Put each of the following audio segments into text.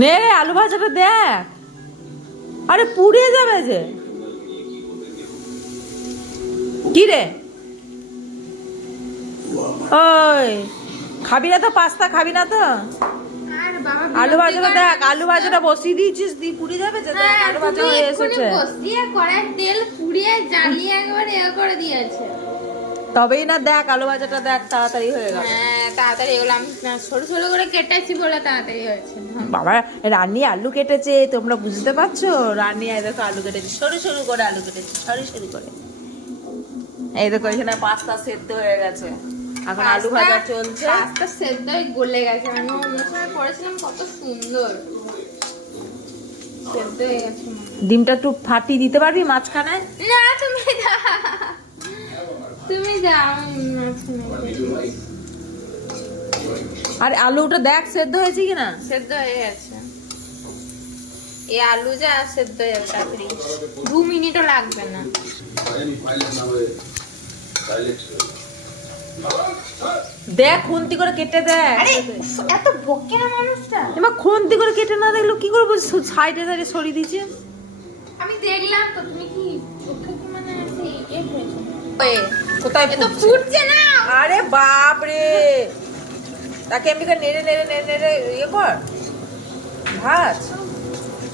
নে রে আলু ভাজাটা দেখ, আরে পুড়ে যাবে যে। কি রে ওই খাবি না তো পাস্তা, খাবি না তো? আলু ভাজাটা দেখ, আলু ভাজাটা বসিয়ে দিয়েছিস, দিয়ে পুড়ে যাবে যে। দেখ আলু ভাজা হয়ে এসেছে। বসিয়ে কড়াই তেল পুড়িয়ে জ্বালিয়ে একবারে এ করে দিয়েছে। তবেই না, দেখ আলু ভাজাটা দেখ, তাড়াতাড়ি হয়ে গেল। হ্যাঁ তাড়াতাড়ি এগুলো আমি ছোট ছোট করে কেটেছি বলে তাড়াতাড়ি হয়েছে। বাবা রানী আলু কেটেছে, তোমরা বুঝতে পারছো? রানী এই দেখো আলু কেটেছে, সরু সরু করে আলু কেটেছে, সরু সরু করে। এই দেখো এখানে পাস্তা সেদ্ধ হয়ে গেছে, এখন আলু ভাজা চলছে। পাস্তা সেদ্ধ হয়ে গলে গেছে, মানে অন্য সময় করেছিলাম কত সুন্দর সেদ্ধ হয়ে গেছে। ডিমটা একটু ফাটিয়ে দিতে পারবি মাঝখানে? না তুমি যাও। আর আলুটা দেখ সেদ্ধ হয়েছে কিনা। সেদ্ধ হয়ে গেছে, এই আলু যা সেদ্ধ হয়ে যাবে তাড়াতাড়ি, 2 মিনিটও লাগবে না। দেখ খুন্তি করে কেটে দেখ। আরে এত বকে না মানুষটা। এবার খুন্তি করে কেটে না দেখলো কি করবো, সাইডে সাইডে সরিয়ে দিয়েছে। আমি দেখলাম তো, তুমি কি চোখে কি মানে এ হয়েছে? কোথায় এ তো ফুটছে না। আরে বাপ রে, তাকে এমনি করে নেড়ে নেড়ে নেড়ে নেড়ে ইয়ে কর, ভাজ।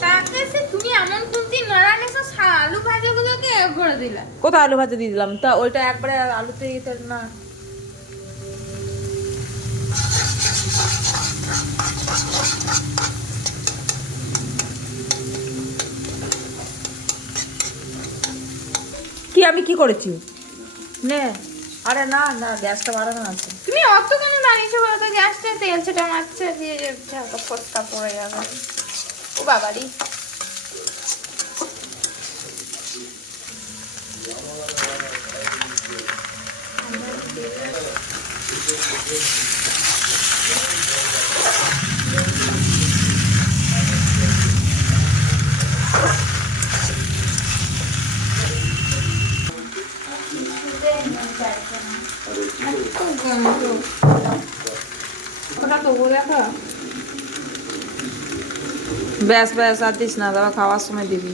তাকে সে তুমি এমন খুন্তি নড়ানেছো, আলু ভাজাগুলোকে এ করে দিলা। কোথায় আলু ভাজা দিয়ে দিলাম, তা ওইটা একবারে আলুতে ইয়ে না। কি আমি কি করেছি নে? আরে না না, গ্যাসটা বাড়ানো আছে। তুমি অত কেন দাঁড়িয়েছো বলো তো? গ্যাসটা তেল ছেটা মারছে, দিয়ে হালকা ফোস্কা পড়ে যাবে। ও বাবারি, ব্যাস ব্যাস, আর দিস না, দাদা খাওয়ার সময় দিবি।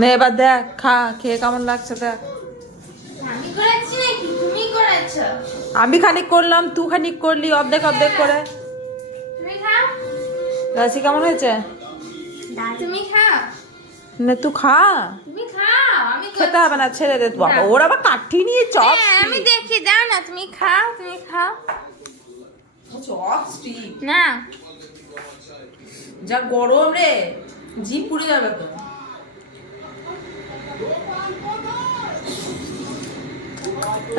নে এবার দেখ, খা, খেয়ে কেমন লাগছে দেখ। আমি করেছি নাকি তুমি করেছো? আমি খানিক করলাম, তুই খানিক করলি, অর্ধেক অর্ধেক করে। তুমি খাও, রাশি কেমন হয়েছে? তুমি খাও, না তুই খা। তুমি খাও, আমি খেতে হবে না, ছেড়ে দে। বাবা ওর আবার কাঠি নিয়ে চপ। আমি দেখি, যাও না, তুমি খাও, তুমি খাও চপ স্টিক না। যা গরম রে, জিভ পুড়ে যাবে তো।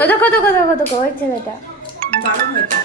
দেখো দেখো দেখো দেখো, ওই ছেলেটা দারুণ হয়েছে।